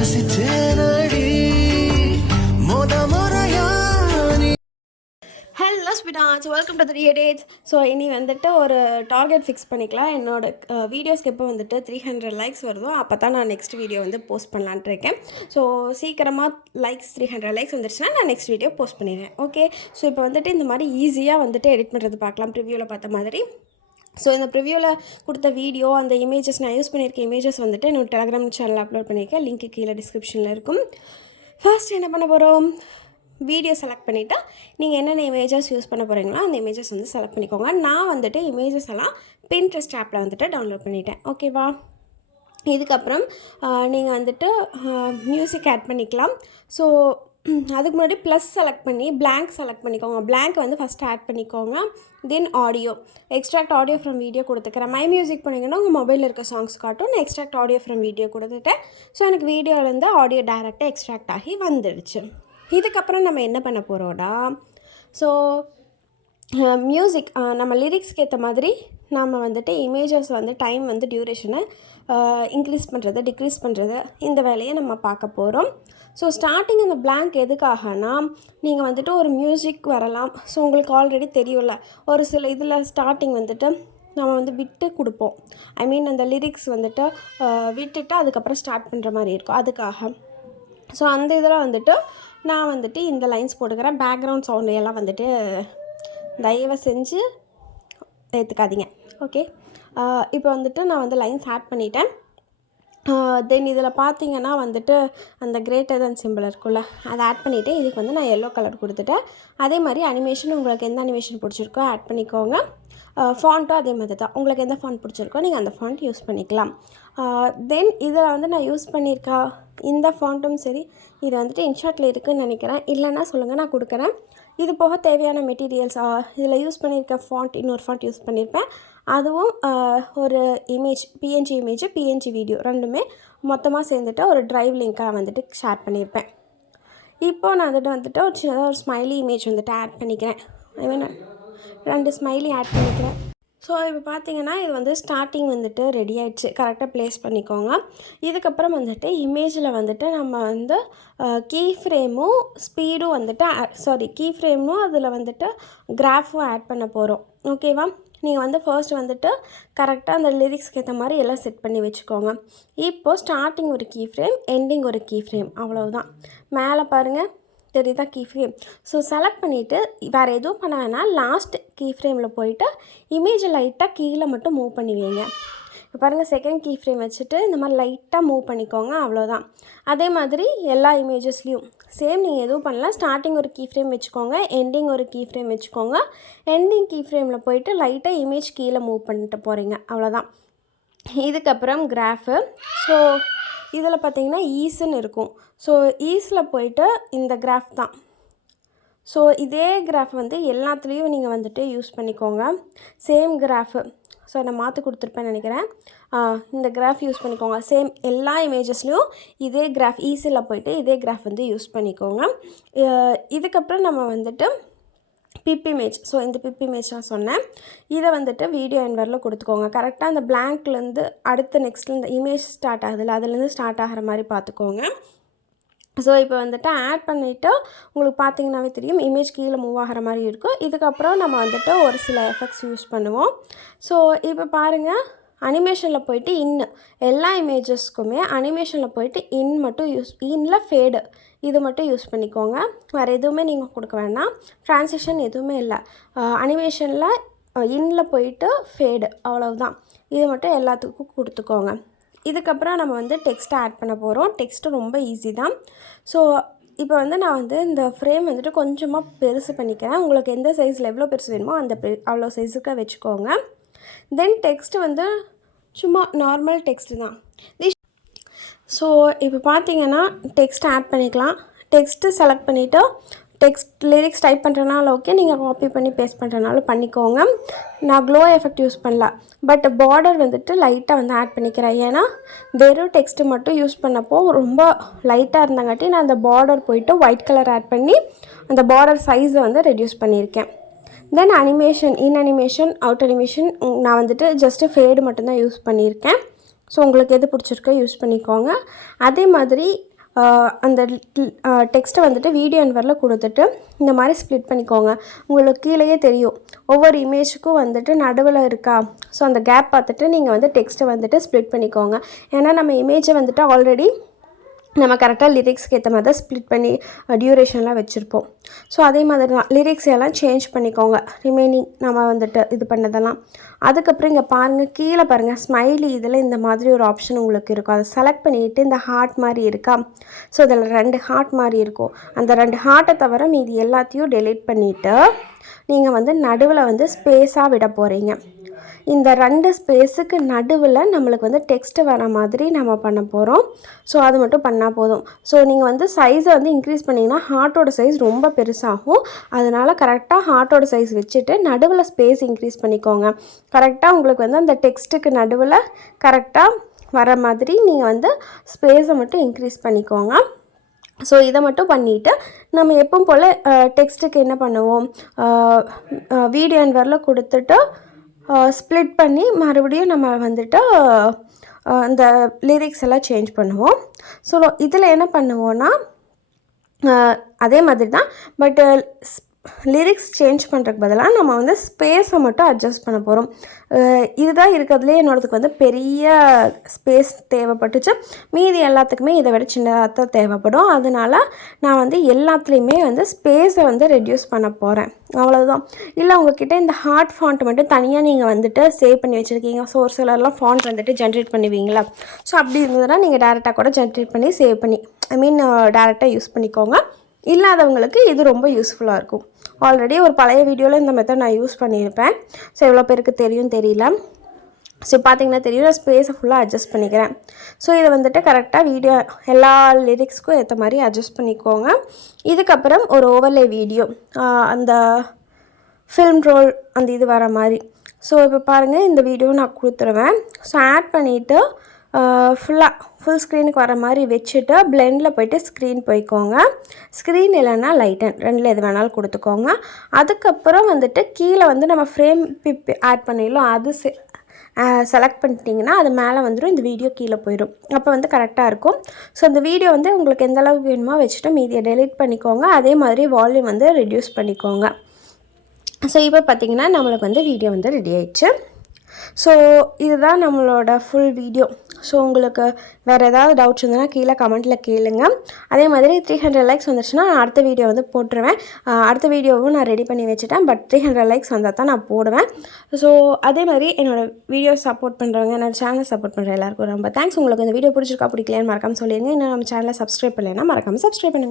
Hello ஸ்பிடாச், welcome to 3 Dates. So இனி வந்துட்டு ஒரு டார்கெட் ஃபிக்ஸ் பண்ணிக்கலாம். என்னோடய வீடியோஸ்க்கு எப்போ வந்துட்டு 300 லைக்ஸ் வருதோ அப்போ தான் நான் நெக்ஸ்ட் வீடியோ வந்து போஸ்ட் பண்ணலான்ட்டு இருக்கேன். ஸோ சீக்கிரமாக 300 லைக்ஸ் வந்துருச்சுன்னா நான் நெக்ஸ்ட் வீடியோ போஸ்ட் பண்ணிடுவேன். ஓகே, ஸோ இப்போ வந்துட்டு இந்த மாதிரி ஈஸியாக வந்துட்டு எடிட் பண்ணுறது பார்க்கலாம். ப்ரிவியூவில் பார்த்த மாதிரி. ஸோ இந்த ப்ரிவியூவில் கொடுத்த வீடியோ, அந்த இமேஜஸ், நான் யூஸ் பண்ணியிருக்க இமேஜஸ் வந்துட்டு என்னோடய டெலகிராம் சேனலில் அப்லோட் பண்ணியிருக்கேன். லிங்க்கு கீழே டிஸ்கிரிப்ஷனில் இருக்கும். ஃபர்ஸ்ட் என்ன பண்ண போகிறோம், வீடியோ செலக்ட் பண்ணிவிட்டு நீங்கள் என்னென்ன இமேஜஸ் யூஸ் பண்ண போகிறீங்களோ அந்த இமேஜஸ் வந்து செலக்ட் பண்ணிக்கோங்க. நான் வந்துட்டு இமேஜஸ் எல்லாம் Pinterest ஆப்பில் வந்துட்டு டவுன்லோட் பண்ணிட்டேன். ஓகேவா, இதுக்கப்புறம் நீங்கள் வந்துட்டு மியூசிக் ஆட் பண்ணிக்கலாம். ஸோ அதுக்கு முன்னாடி ப்ளஸ் செலக்ட் பண்ணி blank செலக்ட் பண்ணிக்கோங்க. blank வந்து ஃபஸ்ட்டு ஆட் பண்ணிக்கோங்க. Then audio, extract audio from video கொடுத்துக்கிறேன். மை மியூசிக் பண்ணிங்கன்னா உங்கள் மொபைலில் இருக்க சாங்ஸ் காட்டும். நான் எக்ஸ்ட்ராக்ட் ஆடியோ ஃப்ரம் வீடியோ கொடுத்துட்டேன். ஸோ எனக்கு வீடியோலேருந்து ஆடியோ டைரெக்டாக எக்ஸ்ட்ராக்ட் ஆகி வந்துடுச்சு. இதுக்கப்புறம் நம்ம என்ன பண்ண போகிறோம்னா, ஸோ மியூசிக் நம்ம லிரிக்ஸ்க்கு ஏற்ற மாதிரி நாம் வந்துட்டு இமேஜஸ் வந்து டைம் வந்து டியூரேஷனை இன்க்ரீஸ் பண்ணுறது, டிக்ரீஸ் பண்ணுறது, இந்த வேலையை நம்ம பார்க்க போகிறோம். ஸோ ஸ்டார்டிங் இந்த blank எதுக்காகனா, நீங்கள் வந்துட்டு ஒரு மியூசிக் வரலாம். ஸோ உங்களுக்கு ஆல்ரெடி தெரியும்ல, ஒரு சில இதில் ஸ்டார்டிங் வந்துட்டு நம்ம வந்து விட்டு கொடுப்போம். ஐ மீன் அந்த லிரிக்ஸ் வந்துட்டு விட்டுட்டு அதுக்கப்புறம் ஸ்டார்ட் பண்ணுற மாதிரி இருக்கும். அதுக்காக ஸோ அந்த இதில் வந்துட்டு நான் வந்துட்டு இந்த லைன்ஸ் போட்டுக்கிறேன். பேக்ரவுண்ட் சவுண்டு எல்லாம் வந்துட்டு தயவு செஞ்சு ஏற்றுக்காதீங்க. ஓகே, இப்போ வந்துட்டு நான் வந்து லைன்ஸ் ஆட் பண்ணிட்டேன். தென் இதில் பார்த்தீங்கன்னா வந்துட்டு அந்த கிரேட்டர் தன் சிம்பிள் இருக்குல்ல, அதை ஆட் பண்ணிவிட்டு இதுக்கு வந்து நான் எல்லோ கலர் கொடுத்துட்டேன். அதே மாதிரி அனிமேஷன், உங்களுக்கு எந்த அனிமேஷன் பிடிச்சிருக்கோ ஆட் பண்ணிக்கோங்க. ஃபாண்ட்டும் அதே மாதிரி தான், உங்களுக்கு எந்த ஃபாண்ட் பிடிச்சிருக்கோ நீங்கள் அந்த ஃபாண்ட் யூஸ் பண்ணிக்கலாம். தென் இதில் வந்து நான் யூஸ் பண்ணியிருக்கா இந்த ஃபாண்ட்டும் சரி, இது வந்துட்டு இன்ஷாட்டில் இருக்குதுன்னு நினைக்கிறேன். இல்லைன்னா சொல்லுங்கள், நான் கொடுக்குறேன். இது போக தேவையான மெட்டீரியல்ஸ், இதில் யூஸ் பண்ணியிருக்க ஃபாண்ட், இன்னொரு ஃபாண்ட் யூஸ் பண்ணியிருப்பேன். அதுவும் ஒரு இமேஜ், பிஎன்ஜி வீடியோ ரெண்டுமே மொத்தமாக சேர்ந்துட்டு ஒரு ட்ரைவ் லிங்க்காக வந்துட்டு ஷேர் பண்ணியிருப்பேன். இப்போது நான் வந்துட்டு ஒரு சின்னதாக ஒரு ஸ்மைலி இமேஜ் வந்துட்டு ஆட் பண்ணிக்கிறேன். ஐ மீன் 2 ஸ்மைலி ஆட் பண்ணிக்கிறேன். ஸோ இப்போ பார்த்தீங்கன்னா இது வந்து ஸ்டார்டிங் வந்துட்டு ரெடி ஆகிடுச்சு. கரெக்டாக ப்ளேஸ் பண்ணிக்கோங்க. இதுக்கப்புறம் வந்துட்டு இமேஜில் வந்துட்டு நம்ம வந்து கீ ஃப்ரேமும் ஸ்பீடும் வந்துட்டு கீ ஃப்ரேமும் அதில் வந்துட்டு கிராஃபும் ஆட் பண்ண போகிறோம். ஓகேவா, நீங்கள் வந்து ஃபர்ஸ்ட் வந்துட்டு கரெக்டாக அந்த லிரிக்ஸ்க்கு ஏற்ற மாதிரி எல்லாம் செட் பண்ணி வச்சுக்கோங்க. இப்போது ஸ்டார்டிங் ஒரு கீ ஃப்ரேம், எண்டிங் ஒரு கீ ஃப்ரேம், அவ்வளவுதான். மேலே பாருங்கள் தெரியுதா கீ ஃப்ரேம். ஸோ செலக்ட் பண்ணிவிட்டு வேறு எதுவும் பண்ண வேணால் லாஸ்ட் கீ ஃப்ரேமில் போயிட்டு இமேஜை லைட்டாக கீழே மட்டும் மூவ் பண்ணி வைங்க. இப்போ பாருங்கள், செகண்ட் கீ ஃப்ரேம் வச்சுட்டு இந்த மாதிரி லைட்டாக மூவ் பண்ணிக்கோங்க, அவ்வளோதான். அதே மாதிரி எல்லா இமேஜஸ்லேயும் சேம், நீங்கள் எதுவும் பண்ணலாம். ஸ்டார்டிங் ஒரு கீ ஃப்ரேம் வச்சுக்கோங்க, எண்டிங் ஒரு கீ ஃப்ரேம் வச்சுக்கோங்க. எண்டிங் கீ ஃப்ரேமில் போயிட்டு லைட்டாக இமேஜ் கீழே மூவ் பண்ணிட்டு போகிறீங்க, அவ்வளோதான். இதுக்கப்புறம் கிராஃபு. ஸோ இதில் பார்த்தீங்கன்னா ஈஸ்ன்னு இருக்கும். ஸோ ஈஸில் போயிட்டு இந்த கிராஃப் தான். ஸோ இதே கிராஃப் வந்து எல்லாத்துலேயும் நீங்கள் வந்துட்டு யூஸ் பண்ணிக்கோங்க. Same graph. ஸோ நான் மாற்றி கொடுத்துருப்பேன்னு நினைக்கிறேன். இந்த கிராஃப் யூஸ் பண்ணிக்கோங்க. சேம் எல்லா இமேஜஸ்லேயும் இதே கிராஃப், ஈஸியில் போயிட்டு இதே கிராஃப் வந்து யூஸ் பண்ணிக்கோங்க. இதுக்கப்புறம் நம்ம வந்துட்டு பிப் இமேஜ். ஸோ இந்த பிப் இமேஜ் நான் சொன்னேன். இதை வந்துட்டு வீடியோ என்வரில் கொடுத்துக்கோங்க. கரெக்டாக அந்த பிளாங்க்லேருந்து அடுத்து நெக்ஸ்ட்டில் இந்த இமேஜ் ஸ்டார்ட் ஆகுதுல்ல, அதுலேருந்து ஸ்டார்ட் ஆகிற மாதிரி பார்த்துக்கோங்க. ஸோ இப்போ வந்துட்டு ஆட் பண்ணிவிட்டு உங்களுக்கு பார்த்தீங்கன்னாவே தெரியும், இமேஜ் கீழே மூவ் ஆகிற மாதிரி இருக்கும். இதுக்கப்புறம் நம்ம வந்துட்டு ஒரு சில எஃபெக்ட்ஸ் யூஸ் பண்ணுவோம். ஸோ இப்போ பாருங்கள், அனிமேஷனில் போயிட்டு எல்லா இமேஜஸ்க்குமே அனிமேஷனில் போயிட்டு மட்டும் இன்னில் ஃபேடு இது மட்டும் யூஸ் பண்ணிக்கோங்க. வேறு எதுவுமே நீங்கள் கொடுக்க வேண்டாம். ட்ரான்சிஷன் எதுவுமே இல்லை. அனிமேஷனில் இன்னில் போயிட்டு ஃபேடு, அவ்வளவுதான். இது மட்டும் எல்லாத்துக்கும் கொடுத்துக்கோங்க. இதுக்கப்புறம் நம்ம வந்து டெக்ஸ்ட்டை ஆட் பண்ண போகிறோம். டெக்ஸ்ட்டு ரொம்ப ஈஸி தான். ஸோ இப்போ வந்து நான் வந்து இந்த ஃப்ரேம் வந்துட்டு கொஞ்சமாக பெருசு பண்ணிக்கிறேன். உங்களுக்கு எந்த சைஸில் எவ்வளோ பெருசு வேணுமோ அவ்வளோ சைஸுக்காக வச்சுக்கோங்க. தென் டெக்ஸ்ட்டு வந்து சும்மா நார்மல் டெக்ஸ்ட்டு தான். ஸோ இப்போ பார்த்தீங்கன்னா டெக்ஸ்ட் ஆட் பண்ணிக்கலாம். டெக்ஸ்ட்டு செலக்ட் பண்ணிவிட்டு டெக்ஸ்ட் லிரிக்ஸ் டைப் பண்ணுறனால ஓகே, நீங்கள் காப்பி பண்ணி பேஸ்ட் பண்ணுறனால பண்ணிக்கோங்க. நான் க்ளோ எஃபெக்ட் யூஸ் பண்ணல, பட் பார்டர் வந்துட்டு லைட்டாக வந்து ஆட் பண்ணிக்கிறேன். ஏன்னா வெறும் டெக்ஸ்ட்டு மட்டும் யூஸ் பண்ணப்போ ரொம்ப லைட்டாக இருந்தங்காட்டி நான் அந்த பார்டர் போயிட்டு ஒயிட் கலர் ஆட் பண்ணி அந்த பார்டர் சைஸை வந்து ரெடியூஸ் பண்ணியிருக்கேன். தென் அனிமேஷன், அனிமேஷன், அவுட் அனிமேஷன் நான் வந்துட்டு ஜஸ்ட்டு ஃபேடு மட்டும்தான் யூஸ் பண்ணியிருக்கேன். ஸோ உங்களுக்கு எது பிடிச்சிருக்கோ யூஸ் பண்ணிக்கோங்க. அதே மாதிரி அந்த டெக்ஸ்ட்டை வந்துட்டு வீடியோ என்வரில் கொடுத்துட்டு இந்த மாதிரி ஸ்ப்ளிட் பண்ணிக்கோங்க. உங்களுக்கு கீழேயே தெரியும் ஒவ்வொரு இமேஜுக்கும் வந்துட்டு நடுவில் இருக்கா, ஸோ அந்த கேப் பார்த்துட்டு நீங்கள் வந்து டெக்ஸ்ட்டை வந்துட்டு ஸ்ப்ளிட் பண்ணிக்கோங்க. ஏன்னா நம்ம இமேஜை வந்துட்டு ஆல்ரெடி நம்ம கரெக்டாக லிரிக்ஸ்க்கு ஏற்ற மாதிரி தான் ஸ்ப்ளிட் பண்ணி டியூரேஷன்லாம் வச்சுருப்போம். ஸோ அதே மாதிரி தான் லிரிக்ஸ் எல்லாம் சேஞ்ச் பண்ணிக்கோங்க, ரிமைனிங் நம்ம வந்துட்டு இது பண்ணதெல்லாம். அதுக்கப்புறம் இங்கே பாருங்கள், கீழே பாருங்கள் ஸ்மைலி இதில் இந்த மாதிரி ஒரு ஆப்ஷன் உங்களுக்கு இருக்கும். அதை செலக்ட் பண்ணிவிட்டு இந்த ஹார்ட் மாதிரி இருக்கா, ஸோ இதில் 2 ஹார்ட் மாதிரி இருக்கும். அந்த 2 ஹார்ட்டை தவிர மீதி எல்லாத்தையும் டெலீட் பண்ணிவிட்டு நீங்கள் வந்து நடுவில் வந்து ஸ்பேஸாக விட போகிறீங்க. இந்த 2 ஸ்பேஸுக்கு நடுவில் நம்மளுக்கு வந்து டெக்ஸ்ட்டு வர மாதிரி நம்ம பண்ண போகிறோம். ஸோ அது மட்டும் பண்ணால் போதும். ஸோ நீங்கள் வந்து சைஸை வந்து இன்க்ரீஸ் பண்ணிங்கன்னா ஹார்ட்டோட சைஸ் ரொம்ப பெருசாகும். அதனால் கரெக்டாக ஹார்ட்டோட சைஸ் வச்சுட்டு நடுவில் ஸ்பேஸ் இன்க்ரீஸ் பண்ணிக்கோங்க. கரெக்டாக உங்களுக்கு வந்து அந்த டெக்ஸ்ட்டுக்கு நடுவில் கரெக்டாக வர மாதிரி நீங்கள் வந்து ஸ்பேஸை மட்டும் இன்க்ரீஸ் பண்ணிக்கோங்க. ஸோ இதை மட்டும் பண்ணிவிட்டு நம்ம எப்பவும் போல் டெக்ஸ்ட்டுக்கு என்ன பண்ணுவோம், வீடியோ என்வரில் கொடுத்துட்டு ஸ்ப்ளிட் பண்ணி மறுபடியும் நம்ம வந்துட்டு அந்த லிரிக்ஸ் எல்லாம் சேஞ்ச் பண்ணுவோம். ஸோ இதில் என்ன பண்ணுவோன்னா அதே மாதிரி தான், பட் லிரிக்ஸ் சேஞ்ச் பண்ணுறதுக்கு பதிலாக நம்ம வந்து ஸ்பேஸை மட்டும் அட்ஜஸ்ட் பண்ண போகிறோம். இதுதான் இருக்கிறதுலே என்னோடதுக்கு வந்து பெரிய ஸ்பேஸ் தேவைப்பட்டுச்சு. மீதி எல்லாத்துக்குமே இதை விட சின்னதாக தான் தேவைப்படும். அதனால் நான் வந்து எல்லாத்துலேயுமே வந்து ஸ்பேஸை வந்து ரெடியூஸ் பண்ண போகிறேன், அவ்வளோதான். இல்லை உங்கள்கிட்ட இந்த ஹார்ட் ஃபாண்ட் மட்டும் தனியாக நீங்கள் வந்துட்டு சேவ் பண்ணி வச்சுருக்கீங்க, ஸோ ஒரு சிலர்லாம் ஃபாண்ட் வந்துட்டு ஜென்ரேட் பண்ணுவீங்களா, ஸோ அப்படி இருந்ததுன்னா நீங்கள் டேரெக்டாக கூட ஜென்ரேட் பண்ணி சேவ் பண்ணி டேரெக்டாக யூஸ் பண்ணிக்கோங்க. இல்லாதவங்களுக்கு இது ரொம்ப யூஸ்ஃபுல்லாக இருக்கும். ஆல்ரெடி ஒரு பழைய வீடியோவில் இந்த மெத்தட் நான் யூஸ் பண்ணியிருப்பேன். ஸோ எவ்வளோ பேருக்கு தெரியும் தெரியல. ஸோ பார்த்திங்கன்னா தெரியும், நான் ஸ்பேஸை ஃபுல்லாக அட்ஜஸ்ட் பண்ணிக்கிறேன். ஸோ இதை வந்துட்டு கரெக்டாக வீடியோ எல்லா லிரிக்ஸ்க்கும் ஏற்ற மாதிரி அட்ஜஸ்ட் பண்ணிக்கோங்க. இதுக்கப்புறம் ஒரு ஓவர்லே வீடியோ, அந்த ஃபில்ம் ரோல் அந்த இது வர மாதிரி. ஸோ இப்போ பாருங்கள், இந்த வீடியோ நான் கொடுத்துருவேன். ஸோ ஆட் பண்ணிவிட்டு ஃபுல் ஸ்க்ரீனுக்கு வர மாதிரி வச்சுட்டு பிளெண்டில் போய்ட்டு ஸ்க்ரீன் போய்க்கோங்க. ஸ்க்ரீன் இல்லைன்னா லைட்டன், 2ல் எது வேணாலும் கொடுத்துக்கோங்க. அதுக்கப்புறம் வந்துட்டு கீழே வந்து நம்ம ஃப்ரேம் பிப் ஆட் பண்ணிடலாம், அது செலக்ட் பண்ணிட்டீங்கன்னா அது மேலே வந்துடும், இந்த வீடியோ கீழே போயிடும். அப்போ வந்து கரெக்டாக இருக்கும். ஸோ இந்த வீடியோ வந்து உங்களுக்கு எந்த அளவுக்கு வேணுமோ வச்சுட்டு மீதியை டெலீட் பண்ணிக்கோங்க. அதே மாதிரி வால்யூம் வந்து ரெடியூஸ் பண்ணிக்கோங்க. ஸோ இப்போ பார்த்திங்கன்னா நம்மளுக்கு வந்து வீடியோ வந்து ரெடி ஆயிடுச்சு. ஸோ இதுதான் நம்மளோட ஃபுல் வீடியோ. ஸோ உங்களுக்கு வேறு ஏதாவது டவுட்ஸ் இருந்ததுன்னா கீழே கமெண்ட்டில் கேளுங்க. அதே மாதிரி 300 லைக்ஸ் வந்துச்சுன்னா நான் அடுத்த வீடியோ வந்து போட்டுருவேன். அடுத்த வீடியோவும் நான் ரெடி பண்ணி வச்சுட்டேன், பட் 300 லைக்ஸ் வந்தால் தான் நான் போடுவேன். ஸோ அதே மாதிரி என்னோடய வீடியோ சப்போர்ட் பண்ணுறவங்க, என்னோடய சேனலை சப்போர்ட் பண்ணுற எல்லாருக்கும் ரொம்ப தேங்க்ஸ். உங்களுக்கு இந்த வீடியோ பிடிச்சிருக்கா பிடிக்கலையான்னு மறக்காமல் சொல்லிடுங்க. இன்னும் நம்ம சேனலை சப்ஸ்கிரைப் பண்ணலைன்னா மறக்காமல் சப்ஸ்கிரைப் பண்ணுங்கள்.